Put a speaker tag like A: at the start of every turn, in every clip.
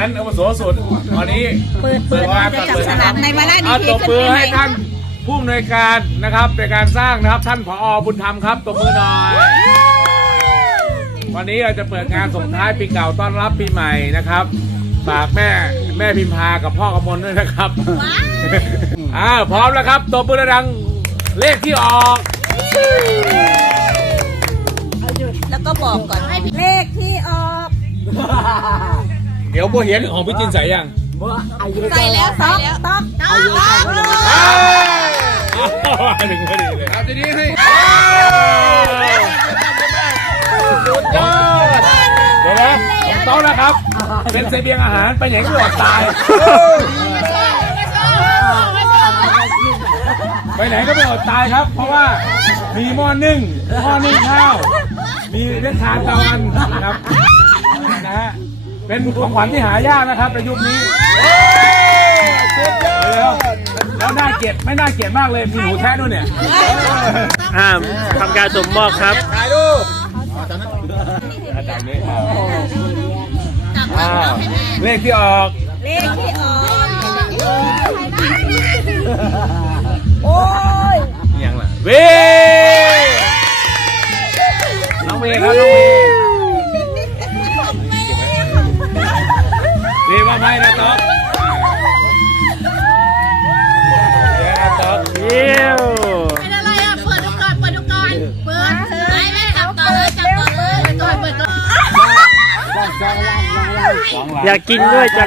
A: ารอาวุโสสุดวันนี้
B: เปิดงานจะจับสลากในวาระดี
A: ตบมือให้ท่านผู้อำนวยการนะครับในการสร้างนะครับท่านผอ.บุญธรรมครับตบมือหน่อยวันนี้เราจะเปิดงานส่งท้ายปีเก่าต้อนรับปีใหม่นะครับฝากแม่พิมพากับพ่อกำมลด้วยนะครับพร้อมแล้วครับตบมือดังเลขที่ออก
B: แล้วก็บอกก่อนเลขที่ออก
A: เดี๋ยวบัวเห็นของพี่จินใส่ยัง
B: ใส่แล้วต้อง
A: ถึงพอดีเลยทีนี้ให้สุดยอดเดี๋ยวนะผมต้องนะครับเป็นเสบียงอาหารไปไหนก็อดตายไปไหนก็ไม่อดตายครับเพราะว่ามีหม้อนึ่งข้าวมีเรื่องทานตะวันนะครับนะฮะเป็นของขวัญที่หายากนะครับในยุคนี้แล้วน่าเกลียดไม่น่าเกลียดมากเลยมีหูแท้ด้วยเนี่ย
C: ทำการสมมอบครับ
A: ถ่ายรูปจากนี้เลขที่ออก
B: โอ้ย
A: ยังล่ะเวน้องเวครับน้องเวว่าไงนะต๊อก
C: เยี่ยว
B: เป็นอะไรอ่ะเปิดดูก่อนเปิดไม่จับต่อเลยก่อนเปิดก่อน
C: อยากกินด้วยจัง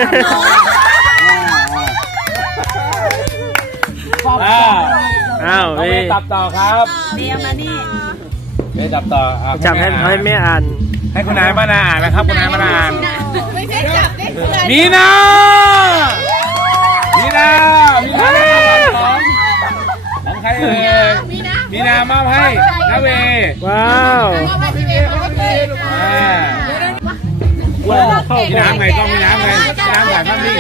A: เวตับต่อครับ
B: เดี๋ยวมานี่
A: เวตับต่อ
C: จับให้แม่อ่าน
A: ให้คุณนายมานาอ่านนะครับคุณนายมานาอ่าน
B: ไม่ใช่จับได้
A: มีนาของใครเอ่ยมีนามอบให้นะเว
C: ว้าว
A: มีน้ำไงต้องมีน้ำไงมีน้ำถ่ายภาพนิ่ง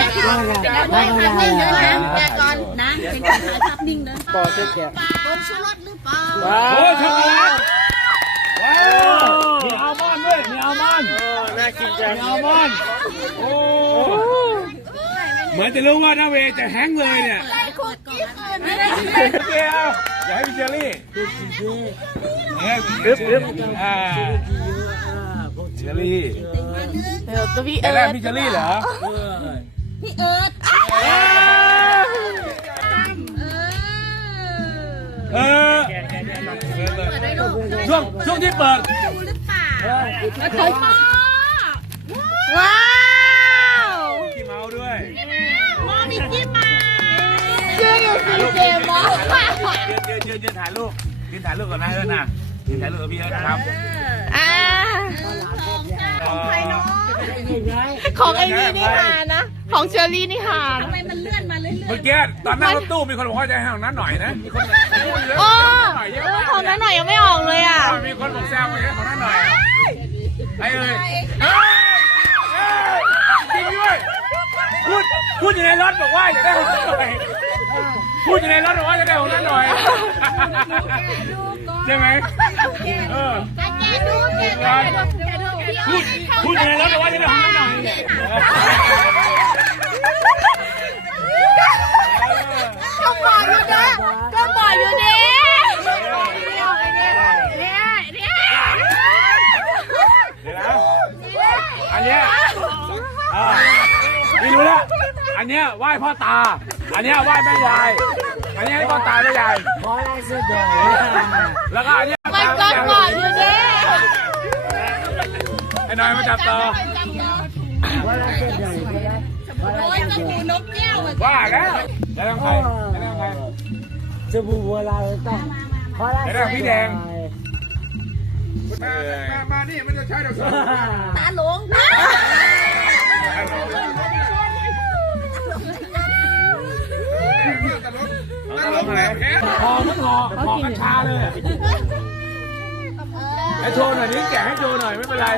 B: ก่อนนะเป็นการถ่ายภาพนิ่งนะ
C: ปอเจ๊
B: ผงชูรสหรือเปล่า
A: โอ้ช็อกโกแลตว้าวมีอัลมอนด์ด้วยมีอัลมอนด์
C: น่ากินจัง
A: มีอัลมอนด์โอ้เหมือนจะรู้ว่าน้าเวจะแฮงเลยเนี่ยเดี๋ยวอย่าให้พี่เจอรี่เจอรี่
B: ตัวพี่
A: แรกพี่เจอรี่เหรอ
B: พี่เอิร์ธ
A: ช่วงที่เปิด
B: หรือเปล่าว้าว
A: ขี้เมาด้วย
B: มอมีขี้เมาชื่ออยู่ซีเจมอ
A: ยืนถ่ายรูปก่อนนะนะยืนถ่ายรูปกับพี่นะครับ
B: ของใครเนาะ
D: ของไอ้นี่ฮานะของเชอรี่นี่ฮา
B: ทำไมมันเลื่อนมาเรื่อยๆ
A: เมื่อกี้ตอนนั่งรถตู้มีคนบอกว่าจะให้ของนั้นหน่อยนะมีคน
D: ของนั้นหน่อยยังไม่ออกเลยอ่ะ
A: มีคนบอกแซวมาของนั้นหน่อยไอ้เอ้ยจริงด้วยพูดอยู่ในรถบอกว่าจะได้ของนั้นหน่อยพูดอยู่ในรถบอกว่าจะได้ของนั้นหน่อยใช่ไหมพูดอยู่ในรถบอกว่าจะได้ของนั้นหน่อย
D: ก็บอกอยู่เด้
A: อันเนี้ยไม่รู้ละอันเนี้ยไหว้พ่อตาอันเนี้ยไหว้แม่ยายอันเนี้ยให้พ่อตาแม่ยายแล้วก็อันเนี้ย
D: มันก็บอกอยู่เด้
A: ไอ้หน่อยมาจับต่อว่าแล้วต้องใคร
C: จะบูบัวลาต้อง
A: แล้วพี่แดงมานี่มันจะใช้ดอก
B: ตาหลง
A: หอมันหอกัญชาเลยให้โชว์หน่อยนี่แกะให้โชว์หน่อยไม่เป็นไร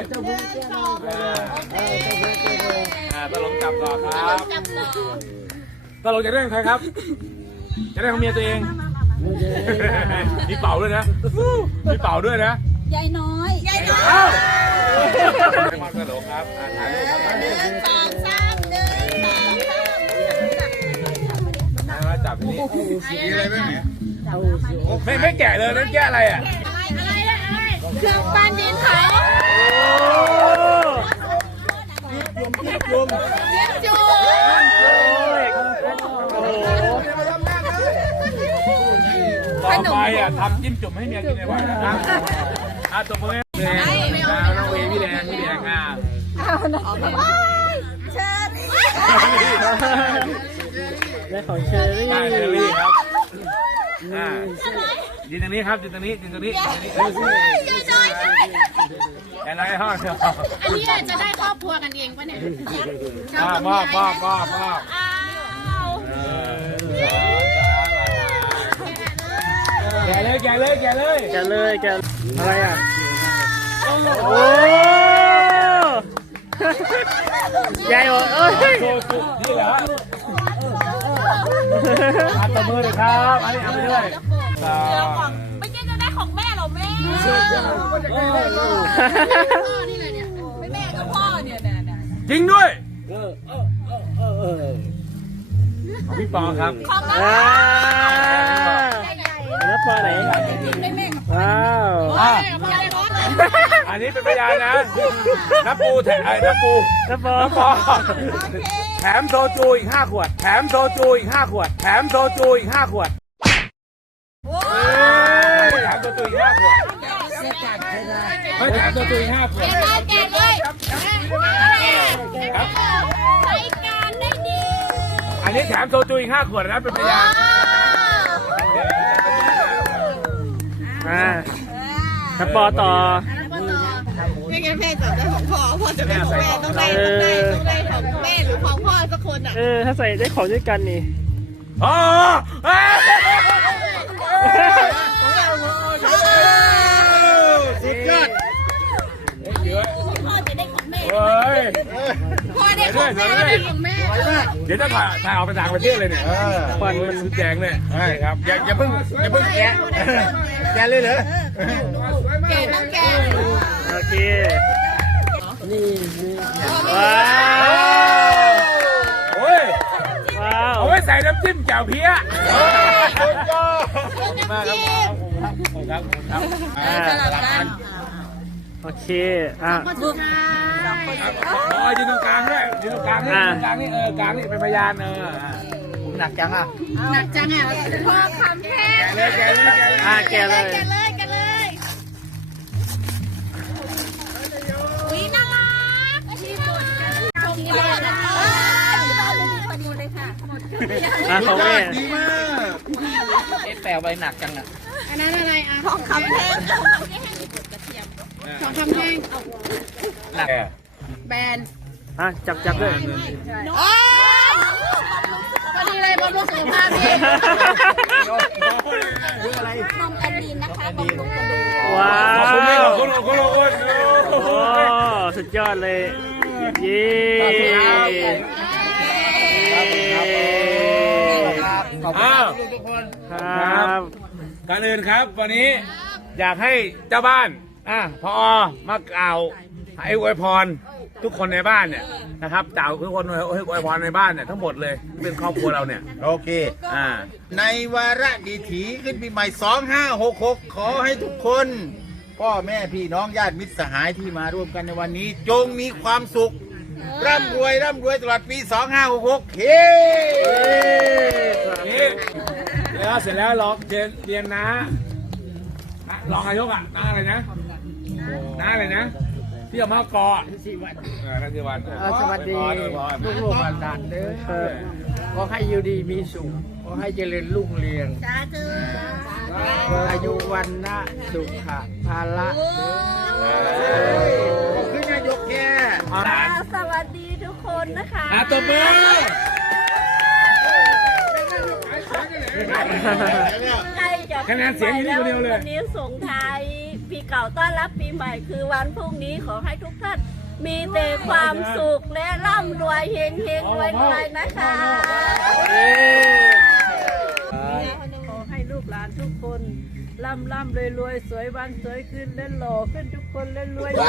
A: ตลกจับต่อครับตลกจะได้ของใครครับจะได้ของเมียตัวเองมีเป่าด้วยนะมีเป่าด้วยนะ
B: ยายน้อย
A: มาตลกครับถ่ายรูปครับ
B: อะไรไหม
A: ไม่แกะเลยนั่นแกะอะไรอ่ะ
B: อะไรเครื่องปั้นดินเผาเลี้ยงจู
A: ต่อไปอ่ะทำจิ้มจุ่มให้เมียกินในวันนะครับตัวมือแดงน้องเวพี่แดงอ่ะ
B: เชิญ
C: และของเชอรี่
A: ได้เชอรี่ครับยืนตรงนี้ครับยืนตรงนี้
B: ยายน้อยใช่
A: อะไรห้อง
B: อันนี้จะได้ครอบครัวกันเองปะเนี่ย
A: มอบแกะเลย
C: อะไรอ่ะโอ้ยายบอกเอ้ย
A: โชว์สุดนี่เหรอตบมือเลยครับอันนี้เอาไปด้วย
B: ไม่ใช่จะได้ของแม่หรอแม่พ่อนี่เลยเนี่ยไม่แม่ก็พ่อเนี่ย
A: จริงด้วยของพี่ปอครับ
B: ของน้
C: แล้วพอไหนว้าว
A: อันนี้เป็นพยานนะน้ำปูแถมน้ำปู
C: แล้วพอ
A: น้ำปอแถมโซจูอีก5 ขวดแถมโซจูอีก5 ขวดแถมโซจูอีก5 ขวดแถมโซจูอีก5 ขวดไม่แถมโซจูอีก5 ขวด
B: แกเลยใช้การได้ดี
A: อันนี้แถมโซจูอีก5 ขวดนะเป็นพยาน
C: ถ้าปอต่อ
D: ไม่งั้นแม่จับได้ของพ่อพ่อจะได้ของแม่ต้องได้ของแม่หรือของพ่อสักคนอ่ะ
C: ถ้าใส่ได้ของด้วยกันนี่
A: อ๋อสุดยอดเยอะ
B: พ่อจะได้ของแม่
A: เฮ้ย
B: พ่อได้ของแม่ได้ของแม่
A: เดี๋ยวจะถ่ายออกไปต่างประเทศเลยเนี่ยควันมันแดงเลยใช่ครับอย่าเพิ่งแกะเลยเหรอ
B: แกต้องแก
C: โอเคว้าว
A: โอ้ย
C: ว้าว
A: เอาไว้ใส่น้ำจิ้มแจ่วเพี้ยมากครับ
C: โอเค
B: บุกค่ะ
A: ยืนตรงกลางด้วยยืนตรงกลางนี่กลางนี่เป็นพยานหนักจังอ่ะ
B: หนักจังอ่ะพ่อคำแพง
A: แกเลย
C: แกเลย
B: วิน่ารักที่สุดชมดีเลยนะคะพอดีเลยค่ะ
C: ของแม่
A: ดีมาก
C: แปลไปหนักจังอ่ะ
B: อันนั้นอะไรอ่ะทองคำแพงทองคำแพง
A: หนัก
B: แบน
C: จับด้วย
B: พอดีเลยบำรุงสุขภาพดี
A: อะไร
B: นมแอนดีนนะคะบำรุงกระดูก
C: ว้าว
A: ขอบคุณ
C: โอ้สุดยอดเลยเย้
A: ขอบคุณทุกคน
C: ครับ
A: ก่อนอื่นครับวันนี้อยากให้เจ้าบ้านพอมากล่าวให้อวยพรทุกคนในบ้านเนี่ยนะครับกล่าวทุกคนให้อวยพรในบ้านเนี่ยทั้งหมดเลยเป็นครอบครัวเราเนี่ย
E: โอเค ในวาระดีถีขึ้นปีใหม่ 2566 ขอให้ทุกคน พ่อแม่พี่น้องญาติมิตรสหายที่มาร่วมกันในวันนี้ จงมีความสุข ร่ำรวยตลอดปี 2566 เฮ้
A: นี่แล้วเสร็จแล้วรอเรียนนะรองนายกน้าอะไรนะน้าอะไรนะที่เอามากอนั่นคือวัน
F: สวัสดีลูกๆหลานๆเด้อขอให้อยู่ดีมีสุขขอให้เจริญรุ่งเรือง
B: สาธุ
F: อายุวันนะสุขะภาละเด้อ
E: ขอบคุณนายกแก
D: สวัสดีทุกคนนะคะ
A: ตบมือ คะแนนเสียงอยู่นี่คนเดียวเลย
D: วันนี้ส่งท้ายปีเก่าต้อนรับปีใหม่คือวันพรุ่งนี้ขอให้ทุกท่านมีแต่ความสุขและร่ำรวยเฮงๆรวยๆนะคะขอให้ลูกหลานทุกคนร่ำรวยสวยวันสวยขึ้นและหล่อขึ้นทุกคนและรวย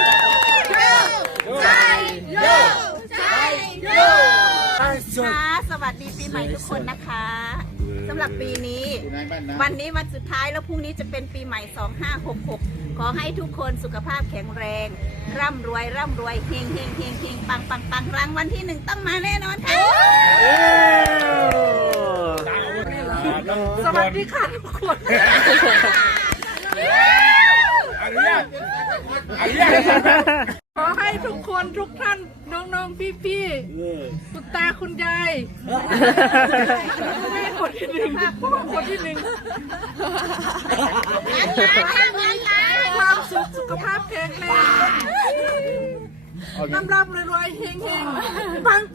D: สวัสดีปีใหม่ทุกคนนะคะสำหรับปีนี้ วันนี้วันสุดท้ายแล้วพรุ่งนี้จะเป็นปีใหม่ 2566 ขอให้ทุกคนสุขภาพแข็งแรง ร่ำรวยเฮงเฮงเฮงเฮงปังปังปังรางวัลที่ 1ต้องมาแน่นอนค่ะ
A: สวัสดีค่ะทุกคนอนุญาต
G: ขอให้ทุกคนทุกท่านน้องๆพี่ๆคุณตาคุณยายแม่คนที่หนึ่งพ่อคนที่หนึ่งความสุขสุขภาพแข็งแรงร่ำรวยๆเฮงๆปัง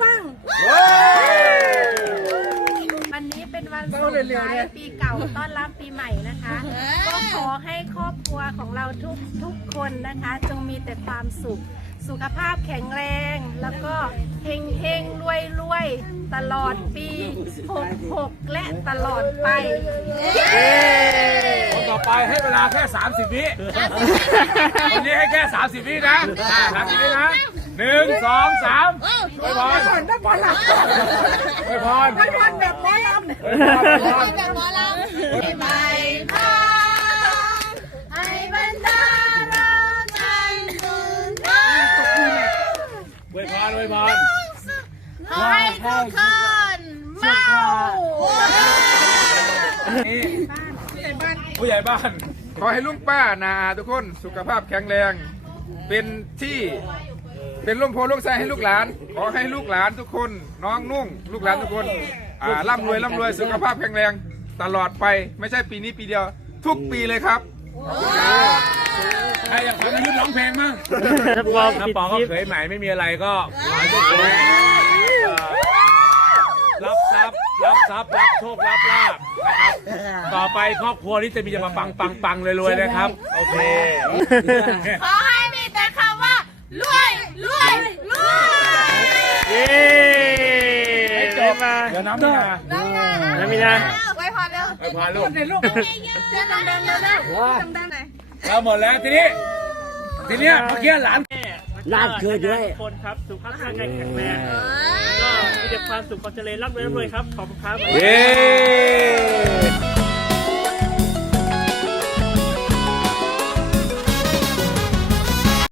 H: วันนี้เป็นวันส่งท้ายปีเก่าต้อนรับปีใหม่นะคะ ก็ขอให้ครอบครัวของเราทุกคนนะคะ จงมีแต่ความสุข สุขภาพแข็งแรง แล้วก็เฮงรวยตลอดปี 66 และตลอดไป
A: คนต่อไปให้เวลาแค่ 30 วิวันนี้ให้แค่ 30 วินะ30 วินะ1 2 3ไปพรไปพร
G: แบบหมอลำ
B: แบบหมอลำปีใหม่ค่ะให้บรรดาเราใจบุญขอให้ทุกคนเมา
A: นี่ผู้ใหญ่บ้าน
I: ขอให้ลุงป้านาอาทุกคนสุขภาพแข็งแรง เป็นร่มโพล่มไทรให้ลูกหลาน ขอให้ลูกหลานทุกคนน้องนุ่งลูกหลานทุกคนร่ำรวยสุขภาพแข็งแรงตลอดไปไม่ใช่ปีนี้ปีเดียว ทุกปีเลยครับ
A: ใครอยากฟังยุทธร้องเพลงมั้ง
C: ถ้าบอก
A: น้า
C: ปิด
A: ปอ
C: ค
A: ก็
C: ลิป
A: เขยใหม่ไม่มีอะไรก็ขอให้ทุกคนรับทรัพย์รับโชครับลาบนะครับต่อไปครอบครัวนี้จะมีจะมาปังรวยๆนะครับ โอเค
B: ขอให้มีแต่คำว่ารวย
C: เย้
A: จบเดี๋ยวน้ำมีนา
C: แล้วมีนะ
B: ไว้พอเร็ว
A: ไปพาลูก
B: เส้นดังๆเร็วดังๆหน่อย
A: เราหมดแล้วทีนี้เมื่อกี้หลาน
C: ลาดเกิดด้วยคนครับสุขภาพร่างกายแข็งแรงก็มีแต่ความสุขความเจริญร่ำรวยครับขอบคุณครับ
A: เย้